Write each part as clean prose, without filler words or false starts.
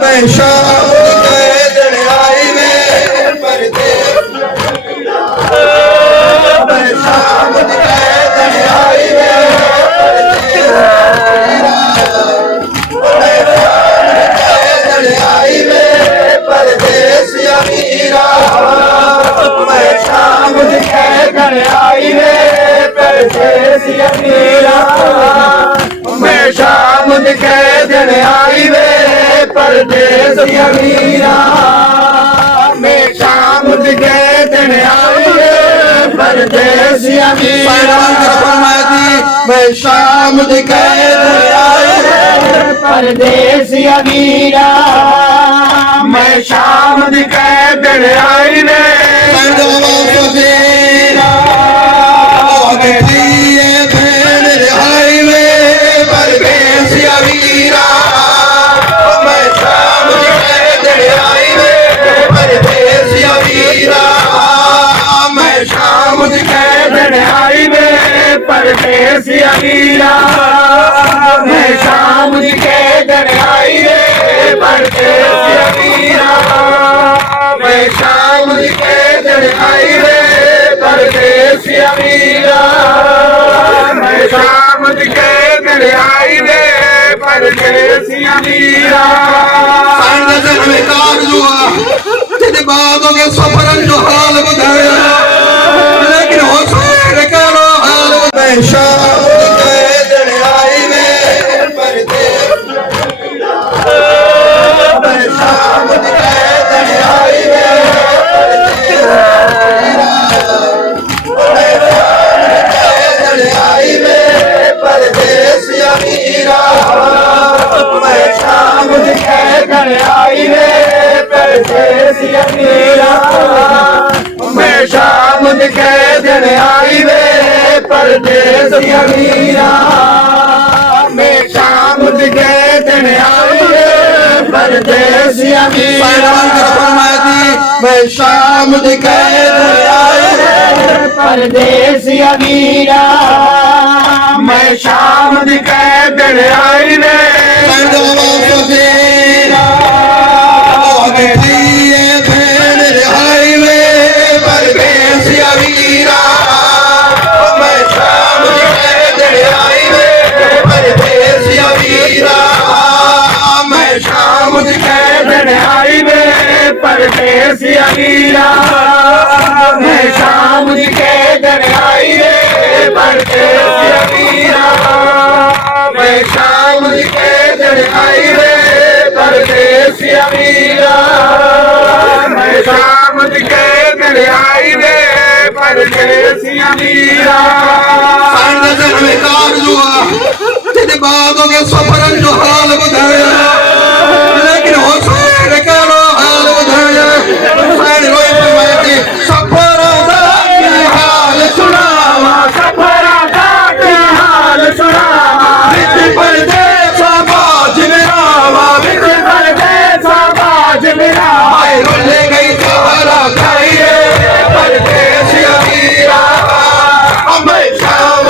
मैं शाम के दिन आई में परदेस मैं शाम के दिन आई में परदेस अमीरा मैं शाम के दिन आई में परदेस अमीरा मैं शाम के दिन आई में परदेस अमीरा मैं शाम के दिन आई में परदेस अमीरा मैं शाम के दिन आई में परदेस अमीरा मैं शाम के दिन आई परदेस अमीरा मैं शाम के दिन आई रे परदेस अमीरा मैं शाम के दिन आई रे परदेस अमीरा मैं शाम के दिन आई रे परदेस अमीरा में कार जुआ तेरे बादों के सफरन जो हाल बताया लेकिन हो सके करो मैं शाम के दिन आई में परदेस मैं शाम के दिन आई में परदेस अमीरा मैं शाम के दिन आई में परदेस अमीरा मैं शाम के दिन आई में परदेस अमीरा मैं शाम के दिन आई में परदेस अमीरा मैं शाम के दिन आई में परदेस अमीरा मैं शाम के दिन आई परदेस अमीरा मैं शाम के दिन आई रे परदेस अमीरा मैं शाम के दिन आई रे परदेस अमीरा मैं शाम के दिन आई रे परदेस अमीरा में कार जुआ तेरे बादों के सफरन जो हाल बताया लेकिन हो सके करो परदेस अमीरा मैं शाम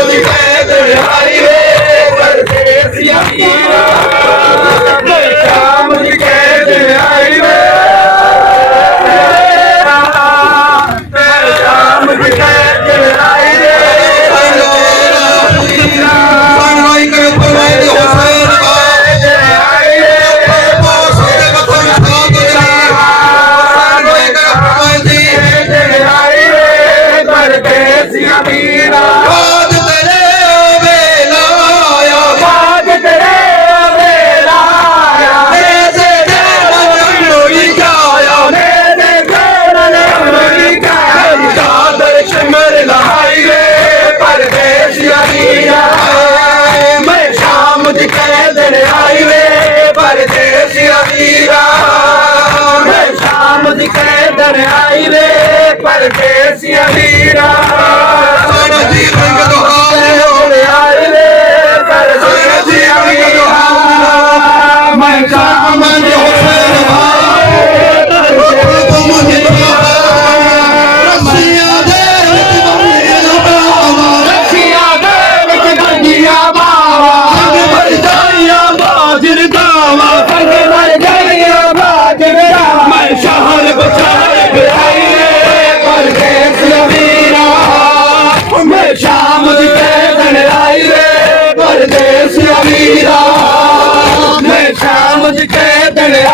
बाबा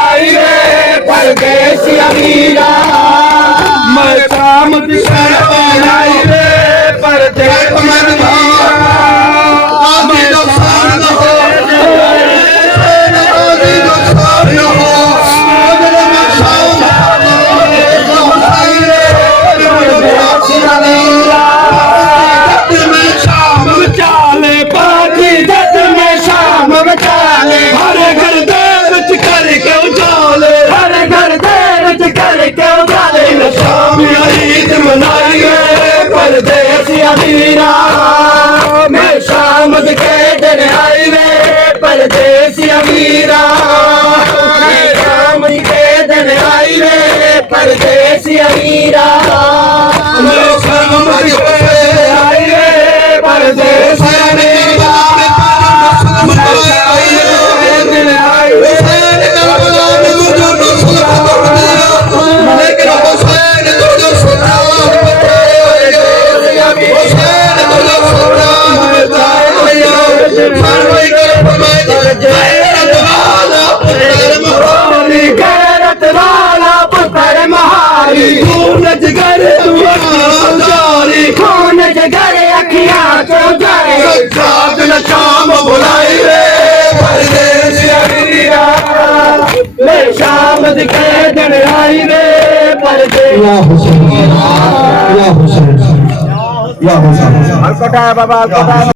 आई रे परदेसिया वीरा मैं शाम दी शरण आई रे परदेसिया वीरा मैं शाम दी वीरा मैं शामद के दिन आई रे परदेसिया वीरा मैं शामद के दिन आई रे परदेसिया वीरा मैं शामद के आई रे परदेसिया वीरा शाम बुलाई रे परदेसिया वीरा मैं शाम के दिन आई रे परदेसिया या हुसैन या हुसैन या हुसैन।